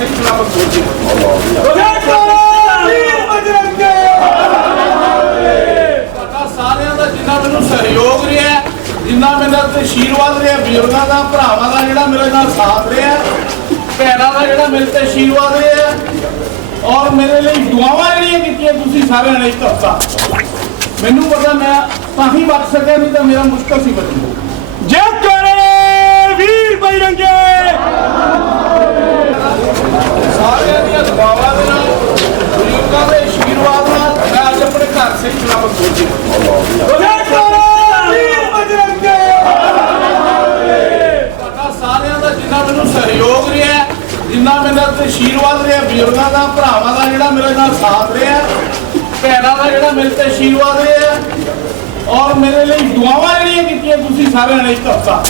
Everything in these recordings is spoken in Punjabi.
ਮਨਸੂਰ ਜੀ ਵੀਰ ਬਜਰੰਗੇ ਸਹਿਯੋਗ ਰਿਹਾ ਜਿੰਨਾ ਮੇਰਾ ਤੇ ਆਸ਼ੀਰਵਾਦ ਰਿਹਾ, ਬਜ਼ੁਰਗਾਂ ਦਾ, ਭਰਾਵਾਂ ਦਾ ਜਿਹੜਾ ਮੇਰੇ ਨਾਲ ਸਾਥ ਰਿਹਾ ਭੈਣਾਂ ਦਾ ਜਿਹੜਾ ਮੇਰੇ ਤੇ ਆਸ਼ੀਰਵਾਦ ਰਿਹਾ ਔਰ ਮੇਰੇ ਲਈ ਦੁਆਵਾਂ ਜਿਹੜੀਆਂ ਕੀਤੀਆਂ ਤੁਸੀਂ ਸਾਰਿਆਂ ਨੇ ਇੱਕ ਹਫਤਾ। ਮੈਨੂੰ ਪਤਾ ਮੈਂ ਤਾਂ ਹੀ ਬਚ ਸਕਿਆ ਨਹੀਂ ਤਾਂ ਮੇਰਾ ਮੁਸ਼ਕਲ ਸੀ ਬਚਣਾ ਜੈ ਕਰੇ ਵੀਰ ਬਜਰੰਗੇ ਸਾਰਿਆਂ ਦੀਆਂ ਦੁਆਵਾਂ ਦੇ ਨਾਲ ਬਜ਼ੁਰਗਾਂ ਦੇ ਆਸ਼ੀਰਵਾਦ ਨਾਲ ਮੈਂ ਅੱਜ ਆਪਣੇ ਘਰ ਸੇ ਸਲਾਮਤ ਹੋ ਸਾਰਿਆਂ ਦਾ ਜਿੰਨਾ ਮੈਨੂੰ ਸਹਿਯੋਗ ਰਿਹਾ ਜਿੰਨਾ ਮੇਰਾ ਆਸ਼ੀਰਵਾਦ ਰਿਹਾ, ਬਜ਼ੁਰਗਾਂ ਦਾ, ਭਰਾਵਾਂ ਦਾ ਜਿਹੜਾ ਮੇਰੇ ਨਾਲ ਸਾਥ ਰਿਹਾ ਭੈਣਾਂ ਦਾ ਜਿਹੜਾ ਮੇਰੇ ਤੇ ਆਸ਼ੀਰਵਾਦ ਰਿਹਾ ਔਰ ਮੇਰੇ ਲਈ ਦੁਆਵਾਂ ਜਿਹੜੀਆਂ ਕੀਤੀਆਂ ਤੁਸੀਂ ਸਾਰਿਆਂ ਨੇ ਇੱਕ ਹਫਤਾ।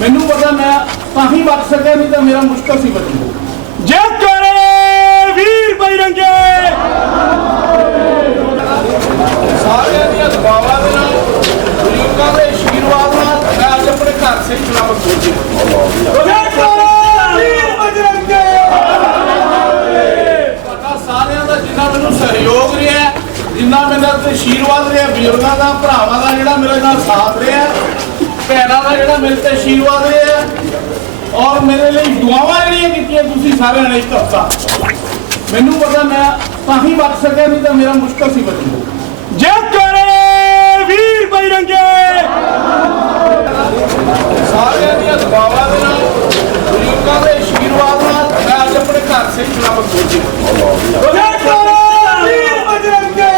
ਮੈਨੂੰ ਪਤਾ ਮੈਂ ਤਾਂ ਹੀ ਬਚ ਸਕਿਆ, ਨਹੀਂ ਤਾਂ ਮੇਰਾ ਮੁਸ਼ਕਲ ਸੀ ਬਚਣਾ ਜੈ ਕਰੇ ਵੀਰ ਬਜਰੰਗੇ ਸਾਰਿਆਂ ਦੀਆਂ ਦੁਆਵਾਂ ਦੇ ਨਾਲ ਬਜ਼ੁਰਗਾਂ ਦੇ ਆਸ਼ੀਰਵਾਦ ਨਾਲ ਮੈਂ ਅੱਜ ਆਪਣੇ ਘਰ ਸੇ ਸਲਾਮਤ ਹੋ ਜੀ ਜੈ ਕਰੇ ਵੀਰ ਬਜਰੰਗੇ ਤੁਹਾਡਾ ਸਾਰਿਆਂ ਦਾ ਜਿੰਨਾ ਮੈਨੂੰ ਸਹਿਯੋਗ ਰਿਹਾ ਜਿੰਨਾ ਮੇਰੇ ਤੇ ਆਸ਼ੀਰਵਾਦ ਰਿਹਾ, ਬਜ਼ੁਰਗਾਂ ਦਾ, ਭਰਾਵਾਂ ਦਾ ਜਿਹੜਾ ਮੇਰੇ ਨਾਲ ਸਾਥ ਰਿਹਾ ਭੈਣਾਂ ਦਾ ਜਿਹੜਾ ਮੇਰੇ ਤੇ ਆਸ਼ੀਰਵਾਦ ਰਿਹਾ ਔਰ ਮੇਰੇ ਲਈ ਦੁਆਵਾਂ ਜਿਹੜੀਆਂ ਕੀਤੀਆਂ ਤੁਸੀਂ ਸਾਰਿਆਂ ਨੇ ਇੱਕ ਹਫਤਾ। ਮੈਨੂੰ ਪਤਾ ਮੈਂ ਤਾਂ ਹੀ ਬਚ ਸਕਿਆ ਨਹੀਂ ਤਾਂ ਮੇਰਾ ਮੁਸ਼ਕਲ ਸੀ ਬਚਣਾ ਜੈ ਕਰੇ ਵੀਰ ਬਜਰੰਗੇ ਸਾਰਿਆਂ ਦੀਆਂ ਦੁਆਵਾਂ ਦੇ ਨਾਲ ਬਜ਼ੁਰਗਾਂ ਦੇ ਆਸ਼ੀਰਵਾਦ ਨਾਲ ਮੈਂ ਅੱਜ ਆਪਣੇ ਘਰ ਸੇ ਸਲਾਮਤ ਹੋ ਜੀ ਜੈ ਕਰੇ ਵੀਰ ਬਜਰੰਗੇ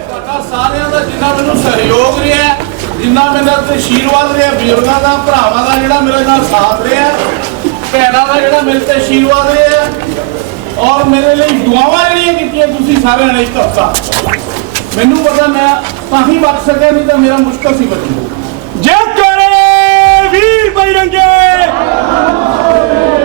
ਤੁਹਾਡਾ ਸਾਰਿਆਂ ਦਾ ਜਿੰਨਾ ਮੈਨੂੰ ਸਹਿਯੋਗ ਰਿਹਾ ਜਿੰਨਾ ਮੇਰਾ ਤੇ ਆਸ਼ੀਰਵਾਦ ਰਿਹਾ, ਬਜ਼ੁਰਗਾਂ ਦਾ, ਭਰਾਵਾਂ ਦਾ ਜਿਹੜਾ ਮੇਰੇ ਨਾਲ ਸਾਥ ਰਿਹਾ ਭੈਣਾਂ ਦਾ ਜਿਹੜਾ ਮੇਰੇ ਤੇ ਆਸ਼ੀਰਵਾਦ ਰਿਹਾ ਔਰ ਮੇਰੇ ਲਈ ਦੁਆਵਾਂ ਜਿਹੜੀਆਂ ਕੀਤੀਆਂ ਤੁਸੀਂ ਸਾਰਿਆਂ ਨੇ ਇੱਕ ਹਫਤਾ। ਮੈਨੂੰ ਪਤਾ ਮੈਂ ਤਾਂ ਹੀ ਬਚ ਸਕਿਆ ਨਹੀਂ ਤਾਂ ਮੇਰਾ ਮੁਸ਼ਕਲ ਸੀ ਬਚਣਾ